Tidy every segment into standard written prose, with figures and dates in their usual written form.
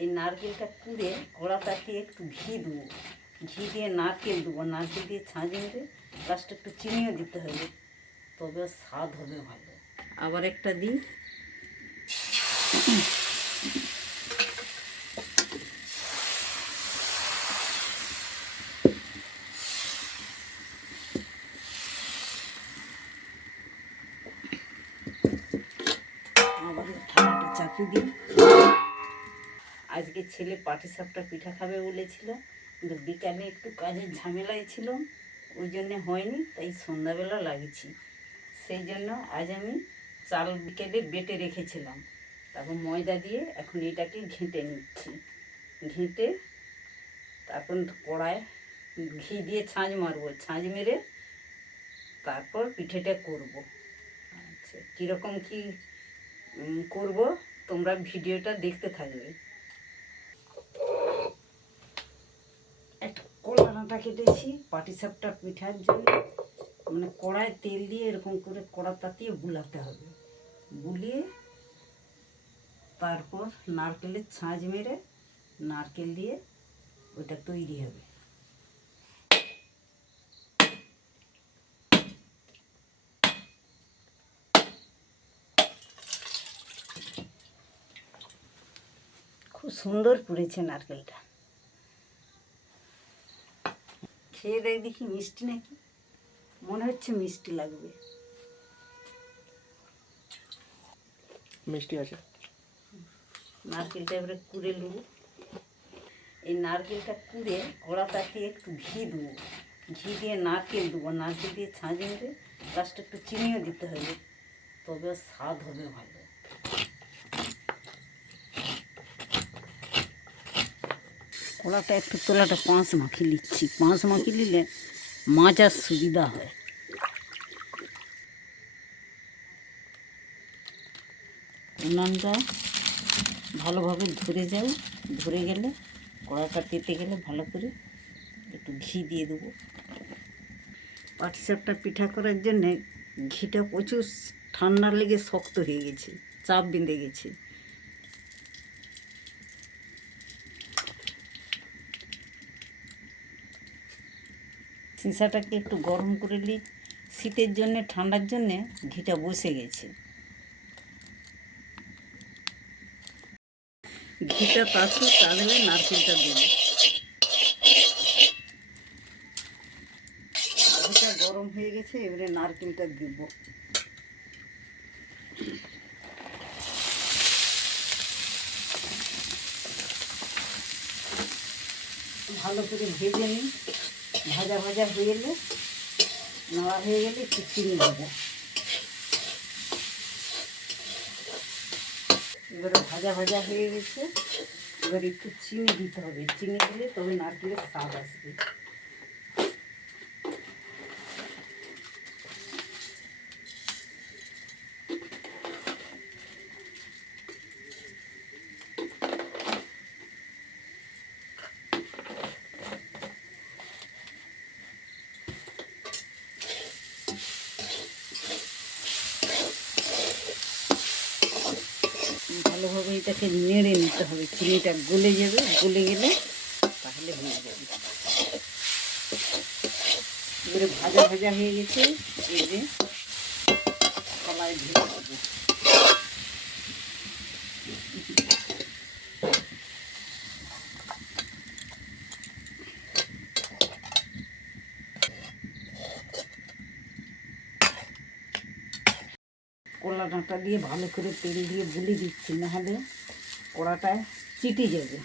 এই নারকেলটা কুড়ে কড়াটাতে একটু ঘি দেবো, ঘি দিয়ে নারকেল দেবো, নারকেল দিয়ে ছাঁচ মেরে লাস্টে একটু চিনিও দিতে হবে, তবে স্বাদ হবে ভালো। আবার একটা দিই, আবার থালাটা চাপি দিই। আজকে ছেলে পাটিসাপটা পিঠা খাবে বলেছিল, কিন্তু বিকালে একটু কাজের ঝামেলায় ছিল, ওই জন্যে হয়নি, তাই সন্ধ্যাবেলা লাগিয়েছি। সেই জন্য আজ আমি চাল বিকেলে বেটে রেখেছিলাম, তারপর ময়দা দিয়ে এখন এটাকে ঘেঁটে নিচ্ছি। ঘেঁটে তারপর কড়ায় ঘি দিয়ে ছাঁচ মারবো, ছাঁচ মেরে তারপর পিঠেটা করব। আচ্ছা, কীরকম কী করব তোমরা ভিডিওটা দেখতে থাকবে। একটা কলা ডাঁটা কেটেছি পাটিসাপটা পিঠার জন্য, মানে কড়ায় তেল দিয়ে এরকম করে কড়া তাতিয়ে বুলাতে হবে, বুলিয়ে তারপর নারকেলের ছাঁচ মেরে নারকেল দিয়ে ওটা তৈরি হবে। খুব সুন্দর পুড়েছে নারকেলটা, খেয়ে দেখ দেখি মিষ্টি নাকি, মনে হচ্ছে মিষ্টি লাগবে। মিষ্টি আছে। নারকেলটা এবারে কুড়ে নেব। এই নারকেলটা কুড়ে কড়া তাতিয়ে একটু ঘি দেবো, ঘি দিয়ে নারকেল দেবো, নারকেল দিয়ে ছাঁচ মেরে লাস্টে একটু চিনিও দিতে হবে, তবে স্বাদ হবে ভালো। কড়াটা একটু তোলাটা পাঁচ মাখিয়ে নিচ্ছি, পাঁচ মাখিয়ে নিলে মাজার সুবিধা হয়। উনানটা ভালোভাবে ধরে যায়, ধরে গেলে কড়াটা পেতে গেলে ভালো করে একটু ঘি দিয়ে দেবো। পাটিসাপটা পিঠা করার জন্যে ঘিটা প্রচুর ঠান্ডা লেগে শক্ত হয়ে গেছে, চাপ বেঁধে গেছে। সিসাটাকে একটু গরম করে নিই, শীতের জন্যে ঠান্ডার জন্যে ঘিটা বসে গেছে। ঘিটা তাহলে নারকেলটা দেবো। ঘিটা গরম হয়ে গেছে, এবারে নারকেলটা দেব। ভালো করে ভেজে নিই, ভাজা ভাজা হয়ে গেলে, নাড়া হয়ে গেলে একটু চিনি দেবো। এবারে ভাজা ভাজা হয়ে গেছে, এবার একটু চিনি দিতে হবে, চিনি দিলে তবে নারকেলের স্বাদ আসবে। ভালোভাবে এটাকে নেড়ে নিতে হবে, চিনিটা গলে যাবে, গলে গেলে তাহলে হয়ে যাবে। এবারে ভাজা ভাজা হয়ে গেছে, এবারে কলায় ঢেলে দেবো। কলা ডাঁটা দিয়ে ভালো করে তেল দিয়ে বুলি দিচ্ছি, নাহলে কড়াটায় চিটে যাবে,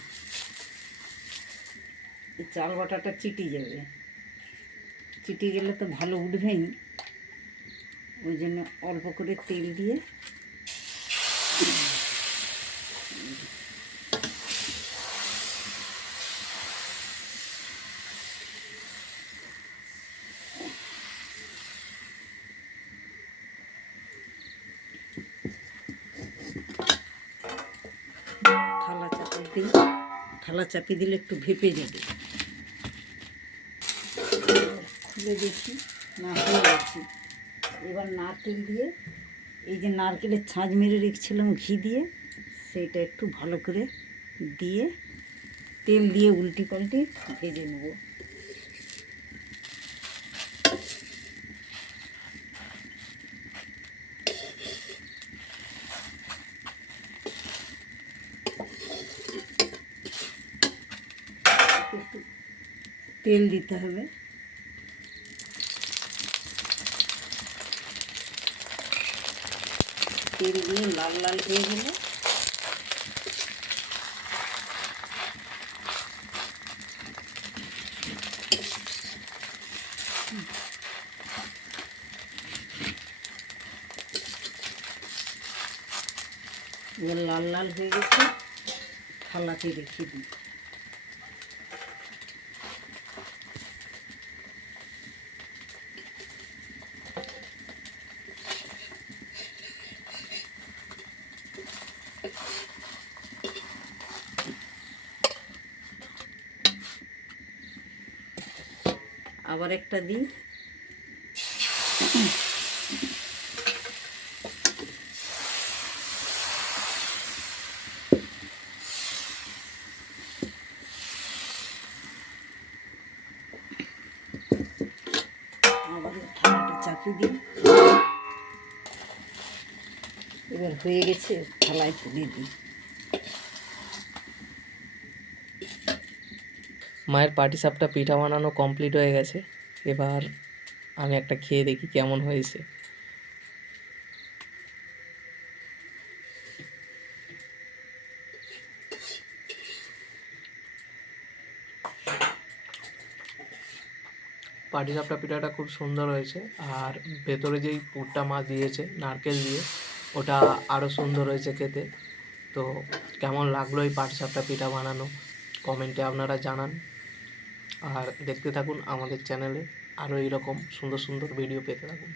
এই চাল বাটাটা চিটে যাবে, চিটে গেলে তো ভালো উঠবেই। ওই জন্য অল্প করে তেল দিয়ে থালা চাপিয়ে দিলে একটু ভেপে যাবে। খুলে দেখি, না হয়ে গেছে। এবার নারকেল দিয়ে, এই যে নারকেলের ছাঁচ মেরে রেখেছিলাম ঘি দিয়ে, সেইটা একটু ভালো করে দিয়ে তেল দিয়ে উল্টি পাল্টি ভেজে নেব। তেল দিতে হবে, তেল দিয়ে লাল লাল হয়ে গেলে এবার লাল লাল হয়ে গেছে, থালাতে রেখে দিই। আবার একটা দিই, আবার থালাটা চাপি দিই। এবার হয়ে গেছে, থালায় তুলে দিই। মায়ের পাটিসাপটা পিঠা বানানো কমপ্লিট হয়ে গেছে। এবার আমি একটা খেয়ে দেখি কেমন হয়েছে। পাটিসাপটা পিঠাটা খুব সুন্দর হয়েছে, আর ভেতরে যেই পুরটা মা দিয়েছে নারকেল দিয়ে, ওটা আরও সুন্দর হয়েছে খেতে। তো কেমন লাগলো এই পাটিসাপটা পিঠা বানানো কমেন্টে আপনারা জানান, আর দেখতে থাকুন আমাদের চ্যানেলে, আরও এইরকম সুন্দর সুন্দর ভিডিও পেতে থাকুন।